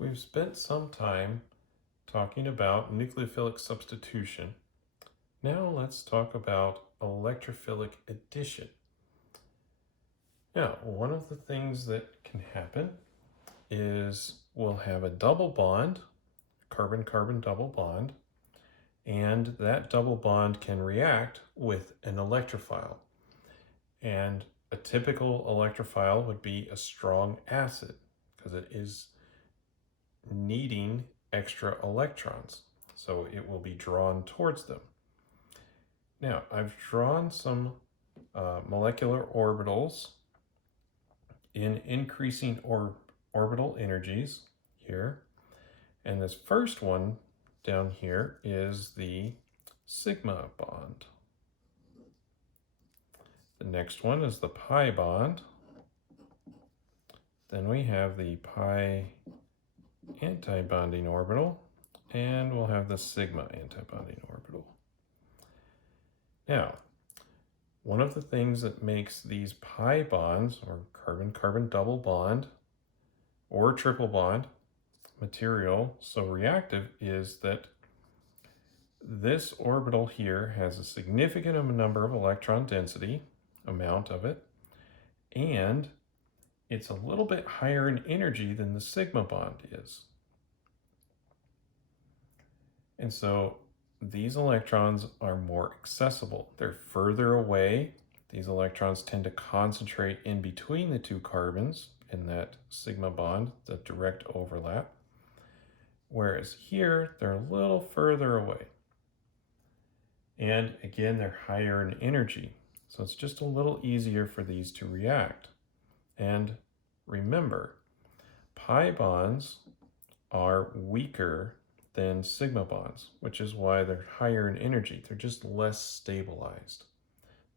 We've spent some time talking about nucleophilic substitution. Now let's talk about electrophilic addition. Now, one of the things that can happen is we'll have a double bond, carbon-carbon double bond, and that double bond can react with an electrophile. And a typical electrophile would be a strong acid because it is needing extra electrons, so it will be drawn towards them. Now, I've drawn some molecular orbitals in increasing orbital energies here, and this first one down here is the sigma bond. The next one is the pi bond. Then we have the pi antibonding orbital, and we'll have the sigma antibonding orbital. Now, one of the things that makes these pi bonds, or carbon-carbon double bond, or triple bond material so reactive is that this orbital here has a significant number of electron density, amount of it, and it's a little bit higher in energy than the sigma bond is. And so these electrons are more accessible. They're further away. These electrons tend to concentrate in between the two carbons in that sigma bond, the direct overlap. Whereas here, they're a little further away. And again, they're higher in energy. So it's just a little easier for these to react. And remember, pi bonds are weaker than sigma bonds, which is why they're higher in energy. They're just less stabilized.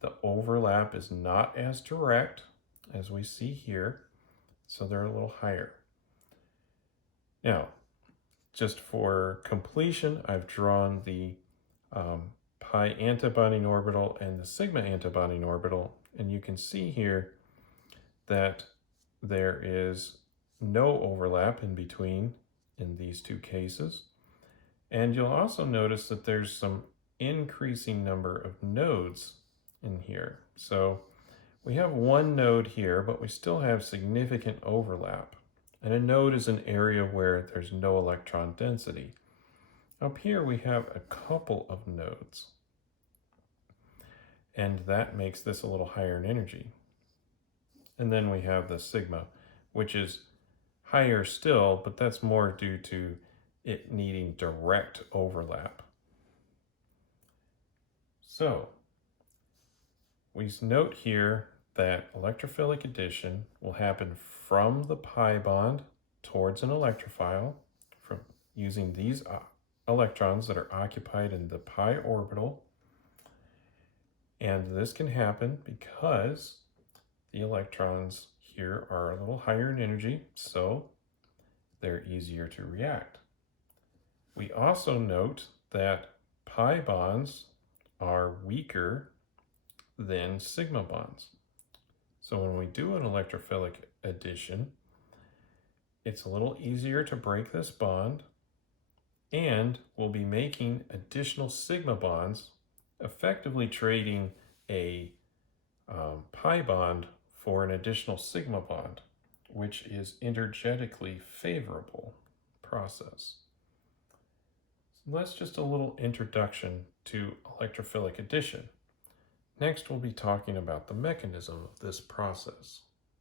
The overlap is not as direct as we see here, so they're a little higher. Now, just for completion, I've drawn the pi antibonding orbital and the sigma antibonding orbital, and you can see here that there is no overlap in between in these two cases. And you'll also notice that there's some increasing number of nodes in here. So we have one node here, but we still have significant overlap. And a node is an area where there's no electron density. Up here we have a couple of nodes. And that makes this a little higher in energy. And then we have the sigma, which is higher still, but that's more due to it needing direct overlap. So we note here that electrophilic addition will happen from the pi bond towards an electrophile from using these electrons that are occupied in the pi orbital. And this can happen because the electrons here are a little higher in energy, so they're easier to react. We also note that pi bonds are weaker than sigma bonds. So when we do an electrophilic addition, it's a little easier to break this bond, and we'll be making additional sigma bonds, effectively trading a pi bond for an additional sigma bond, which is energetically favorable process. So that's just a little introduction to electrophilic addition. Next, we'll be talking about the mechanism of this process.